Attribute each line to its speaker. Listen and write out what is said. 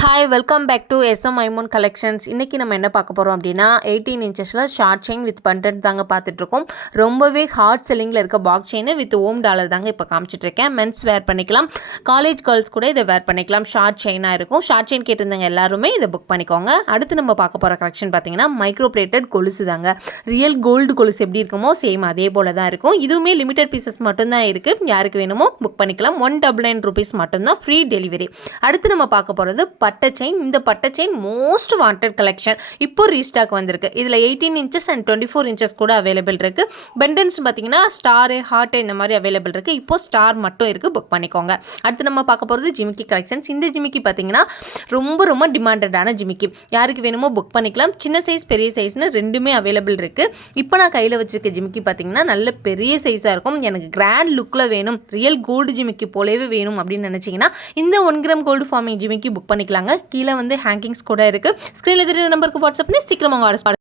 Speaker 1: Hi welcome back to SM ஐமோன் collections இன்றைக்கி நம்ம என்ன பார்க்க போகிறோம் அப்படின்னா எயிட்டீன் இன்ச்சஸில் ஷார்ட் செயின் வித் பண்டன் தாங்க பார்த்துட்ருக்கோம் ரொம்பவே ஹார்ட் செல்லிங்கில் இருக்க box chain with Om dollar தாங்க இப்போ காமிச்சிட்ருக்கேன் மென்ஸ் வேர் பண்ணிக்கலாம். காலேஜ் கேர்ள்ஸ் கூட இதை வேர் பண்ணிக்கலாம். ஷார்ட் செயினாக இருக்கும். ஷார்ட் செயின் கேட்டிருந்தாங்க எல்லாருமே இதை புக் பண்ணிக்கோங்க. அடுத்து நம்ம பார்க்க போகிற கலெக்ஷன் பார்த்தீங்கன்னா மைக்ரோ பிளேட்டட் கொலுசு தாங்க. ரியல் கோல்டு கொலுசு எப்படி இருக்குமோ சேம் அதே போல் தான் இருக்கும். இதுவுமே லிமிடெட் பீசஸ் மட்டும்தான் இருக்குது யாருக்கு வேணுமோ புக் பண்ணிக்கலாம். ஒன் டபுள் நைன் ருபீஸ் மட்டும்தான் ஃப்ரீ டெலிவரி அடுத்து நம்ம பார்க்க போகிறது பட்டை செயின் இந்த பட்டை செயின் மோஸ்ட் வாண்டட் கலெக்ஷன் இப்போ ரீஸ்டாக் வந்திருக்கு. இதில் eighteen inches and twenty four inches கூட அவைலபிள் இருக்குது பெண்டன்ஸ் பார்த்தீங்கன்னா ஸ்டாரு ஹார்ட்டு இந்த மாதிரி அவைலபிள் இருக்குது இப்போ ஸ்டார் மட்டும் இருக்குது புக் பண்ணிக்கோங்க. அடுத்து நம்ம பார்க்க போகிறது ஜிமிக்கி கலெக்ஷன்ஸ் இந்த ஜிமிக்கி பார்த்தீங்கன்னா ரொம்ப ரொம்ப டிமாண்டடான ஜிமிக்கி. யாருக்கு வேணுமோ புக் பண்ணிக்கலாம். சின்ன சைஸ் பெரிய சைஸ்னு ரெண்டுமே அவைலபிள் இருக்குது இப்போ நான் கையில் வச்சிருக்க ஜிமிக்கி பார்த்தீங்கன்னா நல்ல பெரிய சைஸாக இருக்கும். எனக்கு கிராண்ட் லுக்கில் வேணும். ரியல் கோல்டு ஜிமிக்கி போலவே வேணும் அப்படின்னு நினச்சிங்கன்னா இந்த ஒன் கிராம் கோல்டு ஃபார்மிங் ஜிமிக்கி புக் பண்ணிக்கலாம். பண்ணிக்கலாங்க கீழே வந்து ஹேங்கிங்ஸ் கூட இருக்குது ஸ்க்ரீனில் தெரியுற நம்பருக்கு வாட்ஸ்அப் பண்ணி சீக்கிரமாக ஆர்டர்